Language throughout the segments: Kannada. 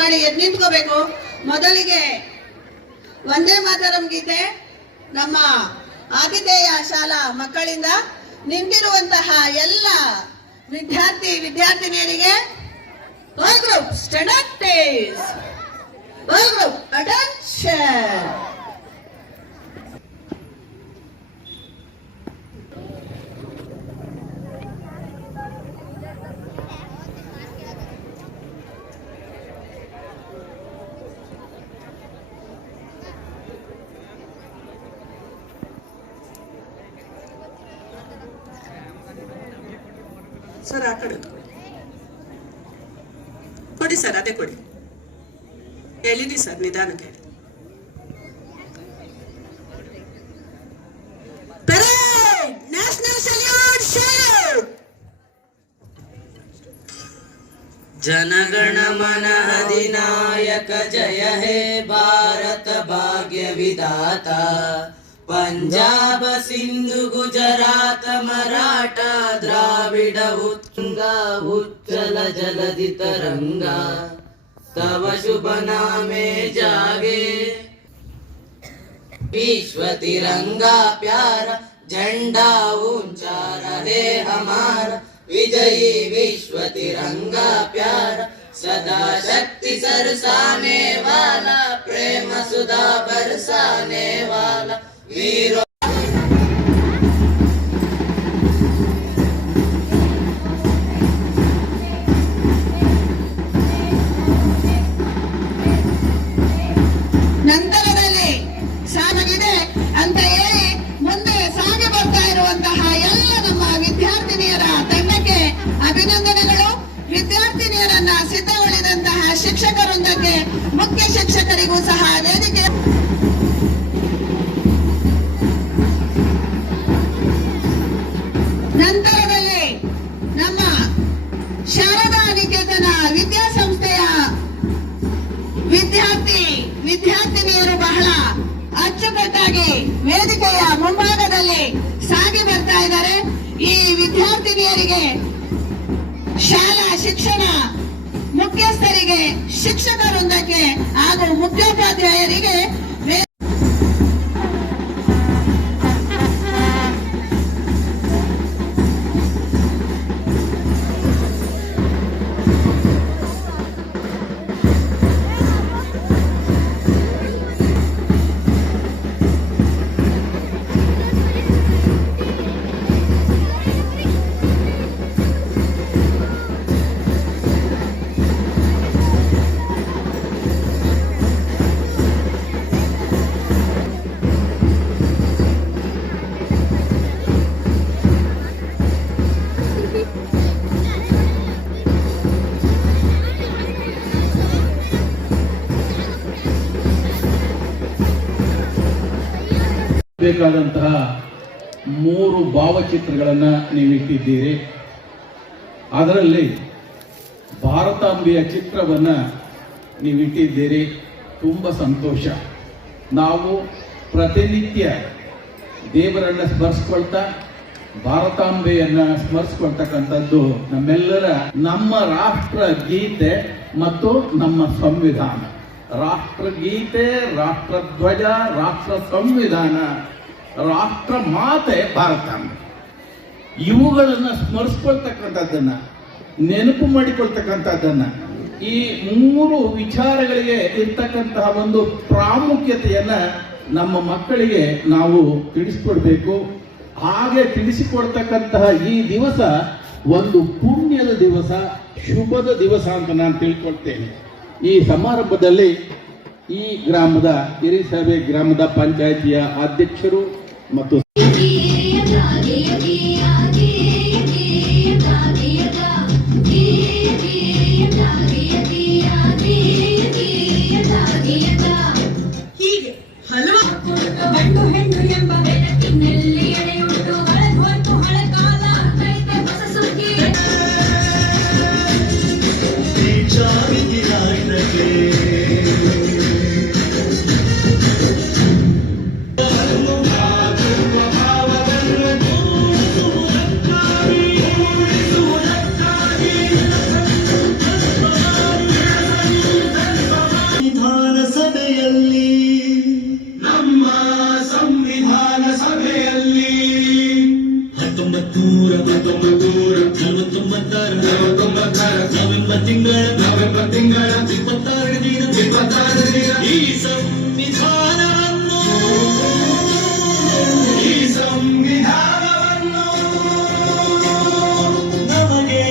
ಮಾಡಿ ಎದ್ದು ನಿಂತ್ಕೋಬೇಕು. ಮೊದಲಿಗೆ ವಂದೇ ಮಾತರಂ ಗೀತೆ ನಮ್ಮ ಆತಿಥೇಯ ಶಾಲಾ ಮಕ್ಕಳಿಂದ ನಿಂತಿರುವಂತಹ ಎಲ್ಲ ವಿದ್ಯಾರ್ಥಿನಿಯರಿಗೆ all group stand up please. All group attention. Sir ಆ ಕಡೆ ಕೊಡಿ ಸರ್, ಅದೇ ಕೊಡಿ. ಹೇಳಿದಿ ಸರ್, ನಿಧಾನಕ್ಕೆ ಹೇಳಿ. National salute salute. ಜನಗಣ ಮನ ಅಧಿನಾಯಕ ಜಯ ಹೇ ಭಾರತ ಭಾಗ್ಯ ವಿಧಾತ. पंजाब सिंधु गुजरात मराठा द्राविड उत्तुंगा उच्चल जलधि तरंगा. तव शुभ नामे जागे विश्व तिरंगा प्यारा. झंडा ऊंचा रहे हमारा विजयी विश्व तिरंगा प्यारा. सदा शक्ति सरसाने वाला प्रेम सुधा बरसाने वाला वीरो. ನಂತರದಲ್ಲಿ ಸಾಗಿದೆ ಅಂತ ಹೇಳಿ ಮುಂದೆ ಸಾಗಿ ಬರ್ತಾ ಇರುವಂತಹ ಎಲ್ಲ ನಮ್ಮ ವಿದ್ಯಾರ್ಥಿನಿಯರ ತಂಡಕ್ಕೆ ಅಭಿನಂದನೆಗಳು. ವಿದ್ಯಾರ್ಥಿನಿಯರನ್ನ ಸಿದ್ಧಗೊಳಿಸಿದಂತಹ ಶಿಕ್ಷಕರೊಂದಕ್ಕೆ ಮುಖ್ಯ ಶಿಕ್ಷಕರಿಗೂ ಸಹ ವೇದಿಕೆ. ನಂತರದಲ್ಲಿ ನಮ್ಮ ಶಾರದಾ ನಿಕೇತನ ವಿದ್ಯಾಸಂಸ್ಥೆಯ ವಿದ್ಯಾರ್ಥಿನಿಯರು ಬಹಳ ಅಚ್ಚುಕಟ್ಟಾಗಿ ವೇದಿಕೆಯ ಮುಂಭಾಗದಲ್ಲಿ ಸಾಗಿ ಬರ್ತಾ ಇದ್ದಾರೆ. ಈ ವಿದ್ಯಾರ್ಥಿನಿಯರಿಗೆ ಶಾಲಾ ಶಿಕ್ಷಣ ಮುಖ್ಯಸ್ಥರಿಗೆ, ಶಿಕ್ಷಕ ವೃಂದಕ್ಕೆ ಹಾಗೂ ಮುಖ್ಯೋಪಾಧ್ಯಾಯರಿಗೆ ಬೇಕಾದಂತಹ 3 ಭಾವಚಿತ್ರಗಳನ್ನು ನೀವು ಇಟ್ಟಿದ್ದೀರಿ. ಅದರಲ್ಲಿ ಭಾರತಾಂಬೆಯ ಚಿತ್ರವನ್ನು ನೀವು ಇಟ್ಟಿದ್ದೀರಿ. ತುಂಬ ಸಂತೋಷ. ನಾವು ಪ್ರತಿನಿತ್ಯ ದೇವರನ್ನು ಸ್ಮರಿಸ್ಕೊಳ್ತಾ ಭಾರತಾಂಬೆಯನ್ನು ಸ್ಮರಿಸ್ಕೊಳ್ತಕ್ಕಂಥದ್ದು ನಮ್ಮ ರಾಷ್ಟ್ರ ಗೀತೆ ಮತ್ತು ನಮ್ಮ ಸಂವಿಧಾನ. ರಾಷ್ಟ್ರಗೀತೆ, ರಾಷ್ಟ್ರಧ್ವಜ, ರಾಷ್ಟ್ರ ಸಂವಿಧಾನ, ರಾಷ್ಟ್ರ ಮಾತೆ ಭಾರತಾಂಬೆ, ಇವುಗಳನ್ನು ಸ್ಮರಿಸ್ಕೊಳ್ತಕ್ಕಂಥದ್ದನ್ನ, ನೆನಪು ಮಾಡಿಕೊಳ್ತಕ್ಕಂಥದ್ದನ್ನ, ಈ 3 ವಿಚಾರಗಳಿಗೆ ಇರ್ತಕ್ಕಂತಹ ಒಂದು ಪ್ರಾಮುಖ್ಯತೆಯನ್ನ ನಮ್ಮ ಮಕ್ಕಳಿಗೆ ನಾವು ತಿಳಿಸ್ಕೊಡ್ಬೇಕು. ಹಾಗೆ ತಿಳಿಸಿಕೊಡ್ತಕ್ಕಂತಹ ಈ ದಿವಸ ಒಂದು ಪುಣ್ಯದ ದಿವಸ, ಶುಭದ ದಿವಸ ಅಂತ ನಾನು ತಿಳ್ಕೊಳ್ತೇನೆ. ಈ ಸಮಾರಂಭದಲ್ಲಿ ಈ ಗ್ರಾಮದ ಹಿರಿಸಭೆ ಗ್ರಾಮದ ಪಂಚಾಯಿತಿಯ ಅಧ್ಯಕ್ಷರು ಮತ್ತು ಹೀಗೆ ಹಲವು ಗಂಡು ಹೆಣ್ಣು ಎಂಬ ಬೆಳಕಿನಲ್ಲಿ ಎಳೆಯುಂಟು ಹಳೆದೋಯ್ತು ಹಳೆ ಕಾಲ ಕೈತೆ ಹೊಸ ಸುಗ್ಗಿ. ತಿಂಗಳ 26 ದಿನ ಈ ಸಂವಿಧಾನವನ್ನು ನಮಗೆ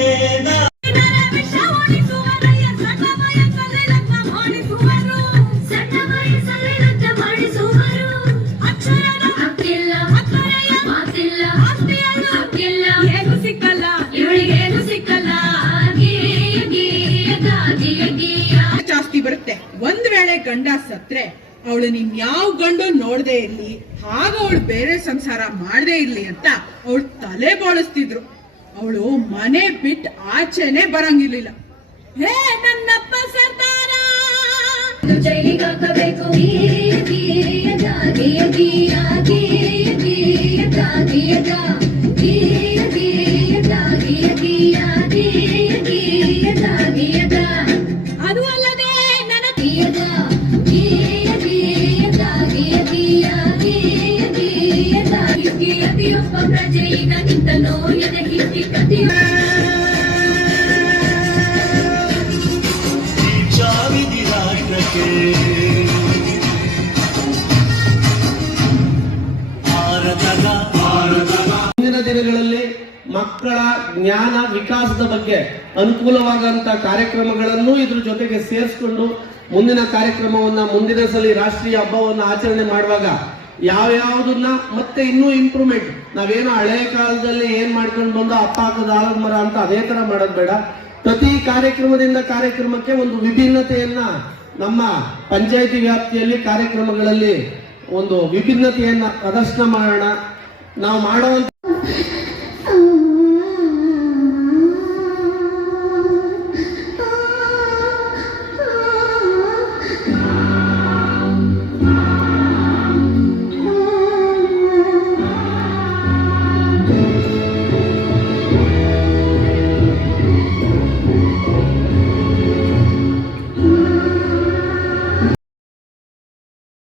ಜಾಸ್ತಿ ಬರುತ್ತೆ. ಒಂದ್ ವೇಳೆ ಗಂಡ ಸತ್ರೆ ಅವಳು ಯಾವ ಗಂಡು ನೋಡದೆ ಇರ್ಲಿ, ಆಗ ಅವಳು ಬೇರೆ ಸಂಸಾರ ಮಾಡದೇ ಇರ್ಲಿ ಅಂತ ಅವಳು ತಲೆ ಬೋಳಿಸ್ತಿದ್ರು. ಅವಳು ಮನೆ ಬಿಟ್ಟು ಆಚೆನೆ ಬರಂಗಿರ್ಲಿಲ್ಲ. ಹೇ ನನ್ನಪ್ಪ ಸರ್ದಾರ ಜೈಲಿಗಾಕಬೇಕು ಅದು ಅಲ್ಲದೆ ನನ್ನ ಪ್ರತಿಯೊಬ್ಬ ಪ್ರಜೆ ಈಗ ನಿಂತನೋ ಎದೆ ಹಿಕ್ಕಿ ಪ್ರತಿಯೊಬ್ಬ ಜಾವಿದಿ ರಾಷ್ಟ್ರಕ್ಕೆ ಮುಂದಿನ ದಿನಗಳಲ್ಲಿ ಮಕ್ಕಳ ಜ್ಞಾನ ವಿಕಾಸದ ಬಗ್ಗೆ ಅನುಕೂಲವಾದಂತ ಕಾರ್ಯಕ್ರಮಗಳನ್ನು ಇದ್ರ ಜೊತೆಗೆ ಸೇರಿಸ್ಕೊಂಡು ಮುಂದಿನ ಕಾರ್ಯಕ್ರಮವನ್ನ ಮುಂದಿನ ಸಲ ರಾಷ್ಟ್ರೀಯ ಹಬ್ಬವನ್ನ ಆಚರಣೆ ಮಾಡುವಾಗ ಯಾವ್ಯಾವುದನ್ನ ಮತ್ತೆ ಇನ್ನೂ ಇಂಪ್ರೂವ್ಮೆಂಟ್, ನಾವೇನೋ ಹಳೆ ಕಾಲದಲ್ಲಿ ಏನ್ ಮಾಡ್ಕೊಂಡು ಬಂದು ಅಪ್ಪ ಹಾಕದ ಆಲದ ಮರ ಅಂತ ಅದೇ ತರ ಮಾಡೋದು ಬೇಡ. ಪ್ರತಿ ಕಾರ್ಯಕ್ರಮದಿಂದ ಕಾರ್ಯಕ್ರಮಕ್ಕೆ ಒಂದು ವಿಭಿನ್ನತೆಯನ್ನ ನಮ್ಮ ಪಂಚಾಯಿತಿ ವ್ಯಾಪ್ತಿಯಲ್ಲಿ ಕಾರ್ಯಕ್ರಮಗಳಲ್ಲಿ ಒಂದು ವಿಭಿನ್ನತೆಯನ್ನ ಪ್ರದರ್ಶನ ಮಾಡೋಣ. ನಾವು ಮಾಡುವಂತ